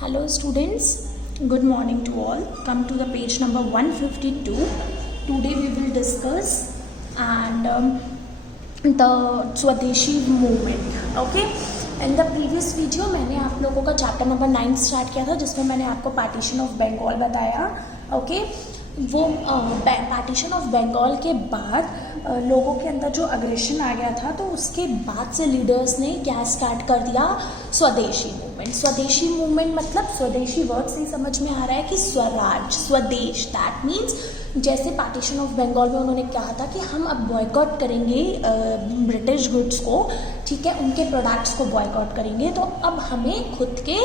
Hello students, good morning to all. Come to the page number 152. Today we will discuss and the Swadeshi movement. Okay. In the previous video मैंने आप लोगों का chapter number 9 start किया था जिसमें मैंने आपको पार्टीशन ऑफ बंगाल बताया. ओके वो पार्टीशन ऑफ बंगाल के बाद लोगों के अंदर जो अग्रेशन आ गया था तो उसके बाद से लीडर्स ने क्या स्टार्ट कर दिया, स्वदेशी मूवमेंट. स्वदेशी मूवमेंट मतलब स्वदेशी वर्ड से ही समझ में आ रहा है कि स्वराज, स्वदेश. दैट मीन्स जैसे पार्टीशन ऑफ बंगाल में उन्होंने कहा था कि हम अब बॉयकॉट करेंगे ब्रिटिश गुड्स को, ठीक है, उनके प्रोडक्ट्स को बॉयकॉट करेंगे, तो अब हमें खुद के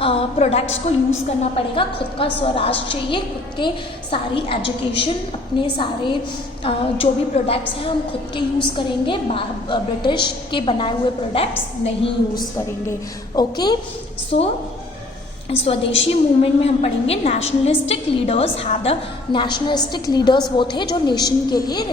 प्रोडक्ट्स को यूज़ करना पड़ेगा, खुद का स्वराज चाहिए, खुद के सारी एजुकेशन, अपने सारे जो भी प्रोडक्ट्स हैं हम खुद के यूज़ करेंगे, ब्रिटिश के बनाए हुए प्रोडक्ट्स नहीं यूज़ करेंगे. ओके, सो स्वदेशी मूवमेंट में हम पढ़ेंगे nationalistic leaders have the. Nationalistic leaders वो थे जो नेशन के लिए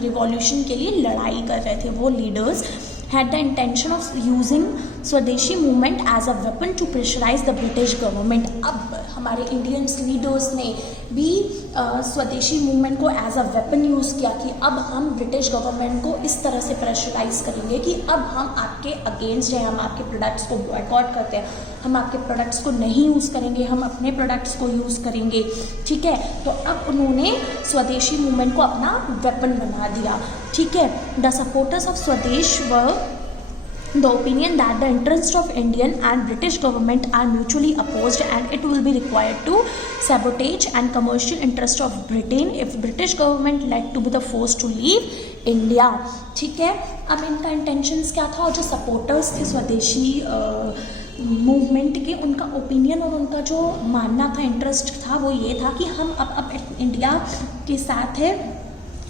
रिवॉल्यूशन के लिए लड़ाई कर रहे थे. वो leaders had the intention of using swadeshi movement as a weapon to pressurise the British government. अब हमारे इंडियन लीडर्स ने भी स्वदेशी मूवमेंट को एज अ वेपन यूज़ किया कि अब हम ब्रिटिश गवर्नमेंट को इस तरह से प्रेशराइज करेंगे कि अब हम आपके अगेंस्ट हैं, हम आपके प्रोडक्ट्स को बॉयकॉट करते हैं, हम आपके प्रोडक्ट्स को नहीं यूज़ करेंगे, हम अपने प्रोडक्ट्स को यूज़ करेंगे. ठीक है, तो अब उन्होंने स्वदेशी मूवमेंट को अपना वेपन बना दिया. ठीक है, द सपोर्टर्स ऑफ स्वदेश वर the opinion that the interests of Indian and British government are mutually opposed and it will be required to sabotage and commercial interest of Britain if British government led to be the forced to leave India. ठीक है, अब इनका intentions क्या था और जो supporters थे स्वदेशी मूवमेंट के, उनका ओपिनियन और उनका जो मानना था, इंटरेस्ट था, वो ये था कि हम अब इंडिया के साथ है,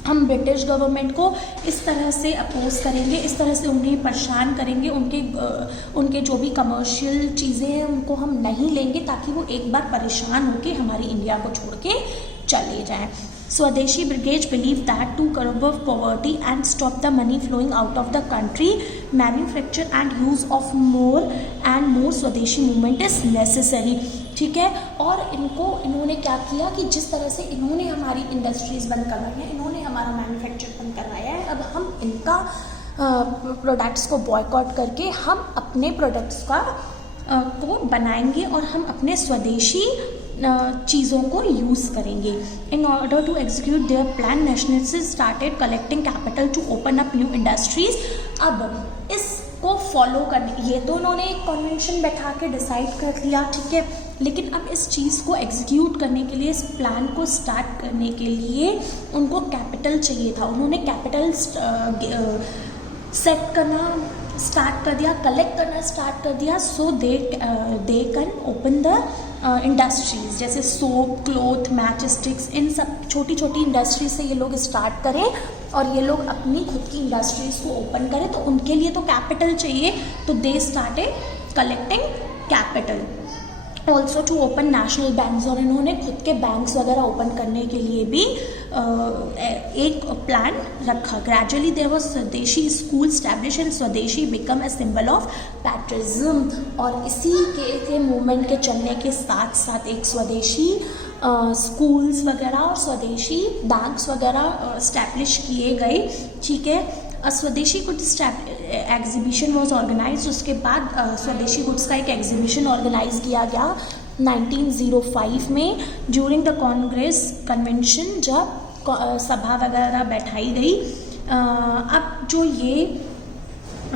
हम ब्रिटिश गवर्नमेंट को इस तरह से अपोज करेंगे, इस तरह से उन्हें परेशान करेंगे, उनके जो भी कमर्शियल चीज़ें हैं उनको हम नहीं लेंगे ताकि वो एक बार परेशान होकर हमारी इंडिया को छोड़ के चले जाएं. Swadeshi brigade believe that to curb poverty and stop the money flowing out of the country, manufacture and use of more and more swadeshi movement is necessary. ठीक है, और इन्होंने क्या किया कि जिस तरह से इन्होंने हमारी इंडस्ट्रीज़ बंद करवाई है, इन्होंने हमारा मैन्युफैक्चर बंद करवाया है, अब हम इनका प्रोडक्ट्स को बॉयकॉट करके हम अपने प्रोडक्ट्स को बनाएंगे और हम अपने स्वदेशी चीज़ों को यूज़ करेंगे. In order to execute their plan nationalists started collecting capital to open up new industries. अब इसको फॉलो करने, ये तो उन्होंने एक कन्वेंशन बैठा के डिसाइड कर लिया, ठीक है, लेकिन अब इस चीज़ को एग्जीक्यूट करने के लिए, इस प्लान को स्टार्ट करने के लिए उनको कैपिटल चाहिए था. उन्होंने कैपिटल सेट करना स्टार्ट कर दिया, कलेक्ट करना स्टार्ट कर दिया, so they can open the industries जैसे सोप, क्लोथ, मैच स्टिक्स, इन सब छोटी छोटी इंडस्ट्रीज से ये लोग स्टार्ट करें और ये लोग अपनी खुद की इंडस्ट्रीज़ को ओपन करें. तो उनके लिए तो कैपिटल चाहिए, तो they started collecting capital. Also to open national banks, और इन्होंने खुद के बैंक्स वगैरह ओपन करने के लिए भी एक प्लान रखा. ग्रेजुअली देयर वाज स्वदेशी स्कूल स्टैब्लिश एंड स्वदेशी become a symbol of patriotism. और इसी के मूवमेंट के चलने के साथ साथ एक स्वदेशी स्कूल्स वगैरह और स्वदेशी बैंक्स वगैरह स्टैब्लिश किए गए. ठीक है, स्वदेशी गुड्स एग्जीबिशन वॉज ऑर्गेनाइज. उसके बाद स्वदेशी गुड्स का एक एग्जीबिशन ऑर्गेनाइज किया गया 1905 में ड्यूरिंग द कांग्रेस कन्वेंशन, जब सभा वगैरह बैठाई गई. अब जो ये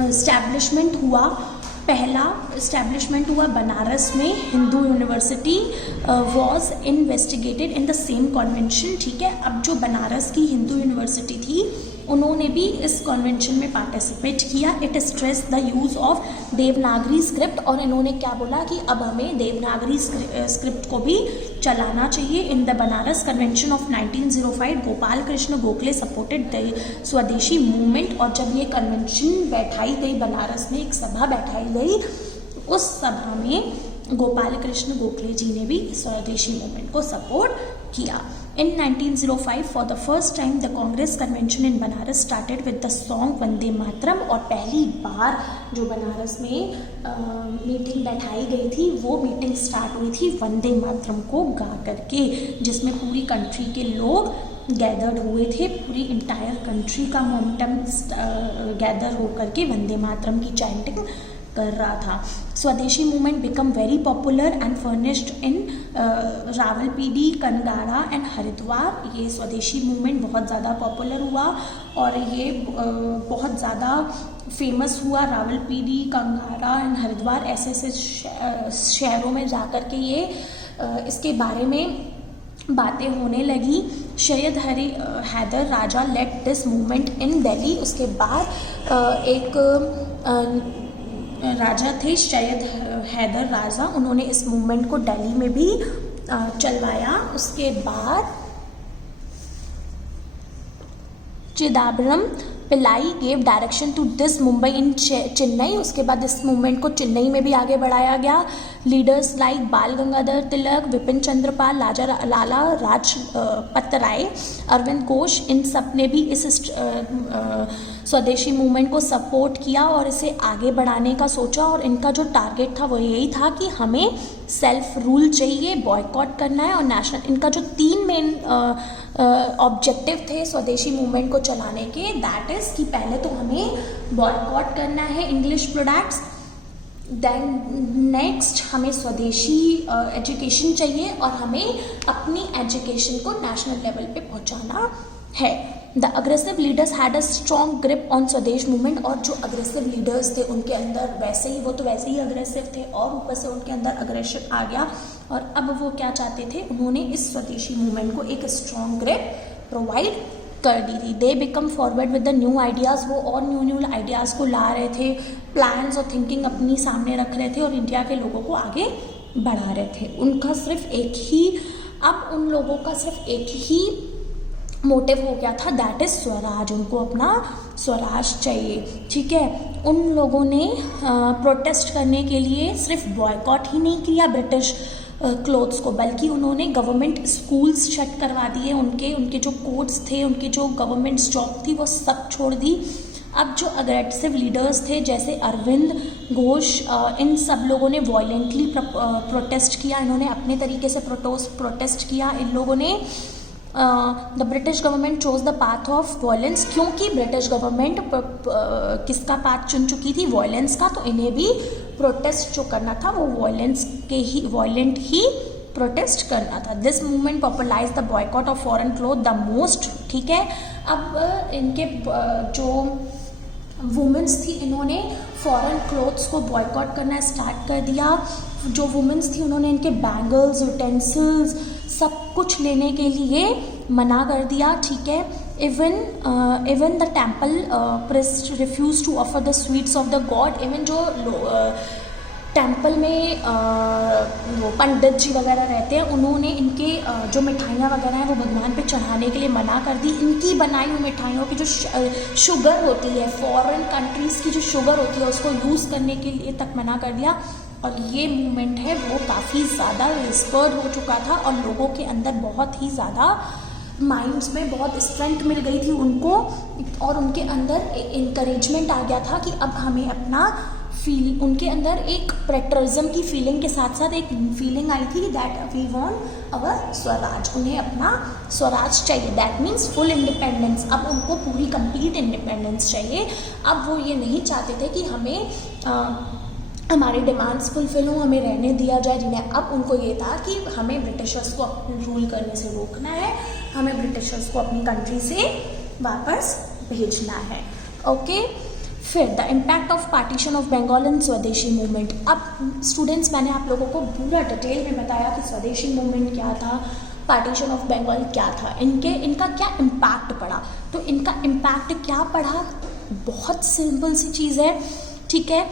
इस्टेब्लिशमेंट हुआ, पहला इस्टेब्लिशमेंट हुआ बनारस में, Hindu university was investigated in the same convention. ठीक है, अब जो बनारस की हिंदू यूनिवर्सिटी थी उन्होंने भी इस कन्वेंशन में पार्टिसिपेट किया. It stress the use of Devanagari script, और इन्होंने क्या बोला कि अब हमें देवनागरी स्क्रिप्ट को भी चलाना चाहिए. In the Banaras convention of 1905 Gopal Krishna Gokhale supported the स्वदेशी मूवमेंट. और जब ये कन्वेंशन बैठाई गई, बनारस में एक सभा बैठाई गई, उस सभा में गोपाल कृष्ण गोखले जी ने भी स्वदेशी मूवमेंट को सपोर्ट किया. In 1905 for the first time the Congress convention in Banaras started with the song Vande Mataram, और पहली बार जो बनारस में मीटिंग बैठाई गई थी वो मीटिंग स्टार्ट हुई थी वंदे मातरम को गा करके, जिसमें पूरी कंट्री के लोग गैदर्ड हुए थे, पूरी इंटायर कंट्री का मोमेंटम गैदर होकर के वंदे मातरम की चैंटिंग कर रहा था। स्वदेशी movement become very popular and furnished in Rawalpindi, Kandara and Haridwar. ये स्वदेशी मूवमेंट बहुत ज़्यादा पॉपुलर हुआ और ये बहुत ज़्यादा फेमस हुआ। रावलपिंडी, कंडारा एंड हरिद्वार ऐसे ऐसे शहरों में जाकर के ये इसके बारे में बातें होने लगी। Syed Haider Raza led this movement in Delhi. उसके बाद एक राजा थे सैयद हैदर राजा, उन्होंने इस मूवमेंट को दिल्ली में भी चलवाया। उसके बाद Chidambaram Pillai gave direction to this Mumbai in Chennai. उसके बाद इस मूवमेंट को चेन्नई में भी आगे बढ़ाया गया। लीडर्स लाइक बाल गंगाधर तिलक, विपिन चंद्र पाल, लाला लाजपत राय, अरविंद घोष, इन सब ने भी इस स्वदेशी मूवमेंट को सपोर्ट किया और इसे आगे बढ़ाने का सोचा। और इनका जो टारगेट था वो यही था कि हमें सेल्फ रूल चाहिए, बॉयकॉट करना है और नेशनल। इनका जो 3 मेन ऑब्जेक्टिव थे स्वदेशी मूवमेंट को चलाने के, दैट इज़ कि पहले तो हमें बॉयकॉट करना है इंग्लिश प्रोडक्ट्स, देन नेक्स्ट हमें स्वदेशी एजुकेशन चाहिए और हमें अपनी एजुकेशन को नेशनल लेवल पे पहुंचाना है। The aggressive leaders had a strong grip on स्वदेश मूवमेंट। और जो अग्रेसिव लीडर्स थे उनके अंदर वैसे ही वो तो वैसे ही अग्रेसिव थे और ऊपर से उनके अंदर अग्रेशन आ गया। और अब वो क्या चाहते थे, उन्होंने इस स्वदेशी मूवमेंट को एक स्ट्रॉन्ग ग्रिप प्रोवाइड कर दी थी। They become forward with the new ideas. वो और न्यू आइडियाज़ को ला रहे थे, प्लान्स और थिंकिंग अपनी सामने रख रहे थे और इंडिया के लोगों को आगे बढ़ा रहे थे। उनका सिर्फ एक ही, अब उन लोगों का सिर्फ एक ही मोटिव हो गया था, दैट इज़ स्वराज। उनको अपना स्वराज चाहिए, ठीक है। उन लोगों ने प्रोटेस्ट करने के लिए सिर्फ बॉयकॉट ही नहीं किया ब्रिटिश क्लोथ्स को, बल्कि उन्होंने गवर्नमेंट स्कूल्स शट करवा दिए। उनके जो कोर्ट्स थे, उनके जो गवर्नमेंट जॉब थी वो सब छोड़ दी। अब जो अग्रेसिव लीडर्स थे जैसे अरविंद घोष, इन सब लोगों ने वॉयलेंटली प्रोटेस्ट किया। इन्होंने अपने तरीके से प्रोटेस्ट किया। इन लोगों ने the British government chose the path of violence. क्योंकि ब्रिटिश गवर्नमेंट किसका पाथ चुन चुकी थी, वायलेंस का, तो इन्हें भी प्रोटेस्ट जो करना था वो वायलेंट ही प्रोटेस्ट करना था। This movement popularise the boycott of foreign cloth the most, ठीक है। अब इनके जो वुमेंस थी, इन्होंने फॉरेन क्लोथ्स को बॉयकॉट करना स्टार्ट कर दिया। जो वुमेंस थी उन्होंने इनके बैंगल्स, यूटेंसिल्स सब कुछ लेने के लिए मना कर दिया, ठीक है। Even the temple priest refuse to offer the sweets of the god. Even जो टेम्पल में वो पंडित जी वगैरह रहते हैं, उन्होंने इनके जो मिठाइयाँ वगैरह हैं वो भगवान पे चढ़ाने के लिए मना कर दी। इनकी बनाई हुई मिठाइयों की जो शुगर होती है, फॉरेन कंट्रीज़ की जो शुगर होती है उसको यूज़ करने के लिए तक मना कर दिया। और ये मूवमेंट है वो काफ़ी ज़्यादा रिस्पर्ड हो चुका था और लोगों के अंदर बहुत ही ज़्यादा माइंड्स में बहुत स्ट्रेंथ मिल गई थी उनको, और उनके अंदर इनकरेजमेंट आ गया था कि अब हमें अपना उनके अंदर एक पेट्रियटिज्म की फीलिंग के साथ साथ एक फीलिंग आई थी that we want our swaraj. उन्हें अपना स्वराज चाहिए, दैट मीन्स फुल इंडिपेंडेंस। अब उनको पूरी कंप्लीट इंडिपेंडेंस चाहिए। अब वो ये नहीं चाहते थे कि हमें हमारे डिमांड्स फुलफिल हों, हमें रहने दिया जाए जिन्हें। अब उनको ये था कि हमें ब्रिटिशर्स को रूल करने से रोकना है, हमें ब्रिटिशर्स को अपनी कंट्री से वापस भेजना है, ओके। फिर the impact of partition of Bengal in Swadeshi movement. अब स्टूडेंट्स, मैंने आप लोगों को पूरा डिटेल में बताया कि स्वदेशी मूवमेंट क्या था, पार्टीशन ऑफ बंगाल क्या था, इनका क्या इम्पैक्ट पड़ा। तो इनका इम्पैक्ट क्या पड़ा, बहुत सिंपल सी चीज़ है, ठीक है।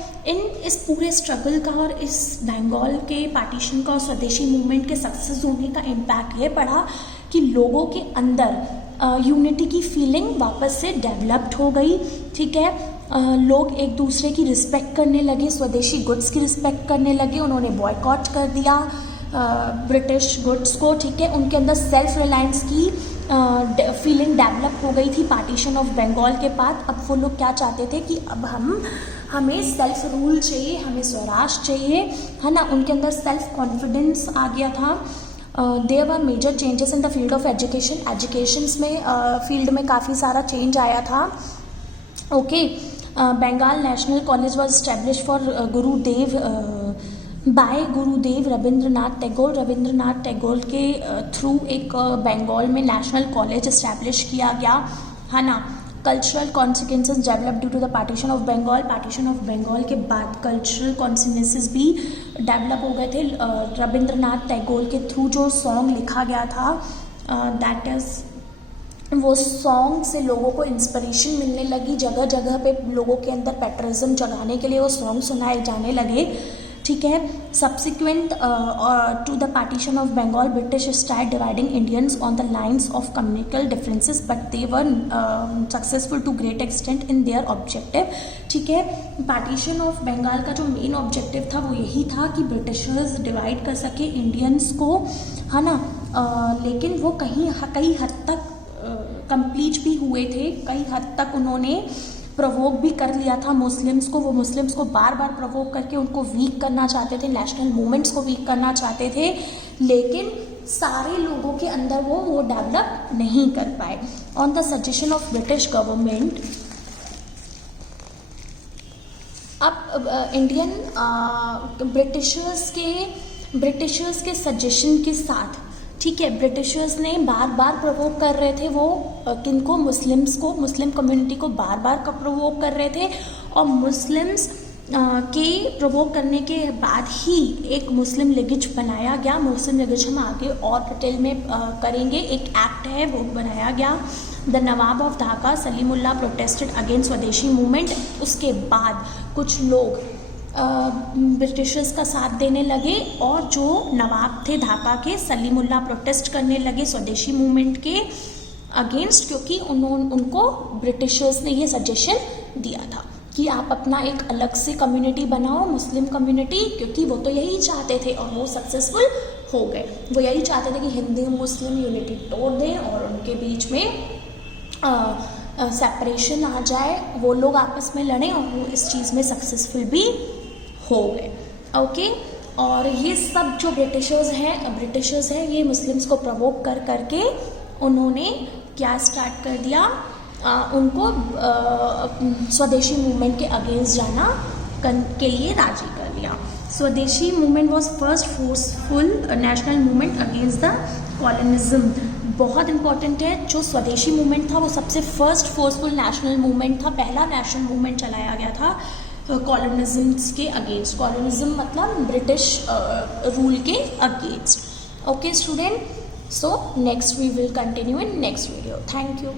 इस पूरे स्ट्रगल का और इस बंगाल के पार्टीशन का और स्वदेशी मूवमेंट के सक्सेस होने का इम्पैक्ट ये पड़ा कि लोगों के अंदर यूनिटी की फीलिंग वापस से डेवलप्ड हो गई, ठीक है। लोग एक दूसरे की रिस्पेक्ट करने लगे, स्वदेशी गुड्स की रिस्पेक्ट करने लगे, उन्होंने बॉयकॉट कर दिया, ब्रिटिश गुड्स को, ठीक है, उनके अंदर सेल्फ रिलायंस की फीलिंग डेवलप हो गई थी पार्टीशन ऑफ बंगाल के बाद। अब वो लोग क्या चाहते थे कि अब हमें सेल्फ रूल चाहिए, हमें स्वराज चाहिए, है ना। उनके अंदर सेल्फ कॉन्फिडेंस आ गया था। There were major changes in the field of education, educations में फील्ड में काफ़ी सारा चेंज आया था। Okay, Bengal national college was establish for Gurudev by Gurudev Rabindranath Tagore. Rabindranath Tagore के थ्रू एक बंगाल में नेशनल कॉलेज इस्टेब्लिश किया गया, है ना। Cultural consequences develop due to the partition of Bengal. Partition of Bengal के बाद कल्चरल कॉन्सिक्वेंसेज भी डेवलप हो गए थे। रविंद्रनाथ टैगोर के थ्रू जो सॉन्ग लिखा गया था, दैट इज़ वो सॉन्ग से लोगों को इंस्पिरेशन मिलने लगी। जगह जगह पे लोगों के अंदर पैट्रियटिज्म जगाने के लिए वो सॉन्ग सुनाए जाने लगे, ठीक है। Subsequent to the partition of Bengal, British start dividing Indians on the lines of communal differences, but they were successful to great extent in their objective, ठीक है। पार्टीशन ऑफ बंगाल का जो मेन ऑब्जेक्टिव था वो यही था कि ब्रिटिशर्स डिवाइड कर सके इंडियंस को, है ना। लेकिन वो कई हद तक कंप्लीट भी हुए थे, कई हद तक उन्होंने प्रोवोक भी कर लिया था मुस्लिम्स को। वो मुस्लिम्स को बार बार प्रोवोक करके उनको वीक करना चाहते थे, नेशनल मूवमेंट्स को वीक करना चाहते थे, लेकिन सारे लोगों के अंदर वो डेवलप नहीं कर पाए। On the suggestion of British government, अब इंडियन ब्रिटिशर्स के सजेशन के साथ, ठीक है, ब्रिटिशर्स ने बार बार प्रोवोक कर रहे थे, वो किनको, मुस्लिम्स को, मुस्लिम कम्युनिटी को बार बार प्रोवोक कर रहे थे। और मुस्लिम्स के प्रोवोक करने के बाद ही एक मुस्लिम लीगेज बनाया गया। मुस्लिम लीगेज हम आगे और डिटेल में करेंगे। एक एक्ट है वो बनाया गया। The Nawab of Dhaka Salimullah protested against swadeshi movement. उसके बाद कुछ लोग ब्रिटिशर्स का साथ देने लगे और जो नवाब थे ढाका के, सलीमुल्लाह प्रोटेस्ट करने लगे स्वदेशी मूवमेंट के अगेंस्ट, क्योंकि उनको ब्रिटिशर्स ने ये सजेशन दिया था कि आप अपना एक अलग से कम्युनिटी बनाओ, मुस्लिम कम्युनिटी, क्योंकि वो तो यही चाहते थे और वो सक्सेसफुल हो गए। वो यही चाहते थे कि हिंदू मुस्लिम यूनिटी तोड़ दें और उनके बीच में सेपरेशन आ जाए, वो लोग आपस में लड़ें, और वो इस चीज़ में सक्सेसफुल भी हो गए। ओके, और ये सब जो ब्रिटिशर्स हैं ये मुस्लिम्स को प्रवोक करके उन्होंने क्या स्टार्ट कर दिया, उनको स्वदेशी मूवमेंट के अगेंस्ट जाना के लिए राजी कर लिया। स्वदेशी movement was first forceful national movement against the colonialism. बहुत इंपॉर्टेंट है, जो स्वदेशी मूवमेंट था वो सबसे फर्स्ट फोर्सफुल नेशनल मूवमेंट था, पहला नेशनल मूवमेंट चलाया गया था कॉलोनिज्म के अगेंस्ट। कॉलोनिज्म मतलब ब्रिटिश रूल के against. Okay student, so next we will continue in next video. Thank you.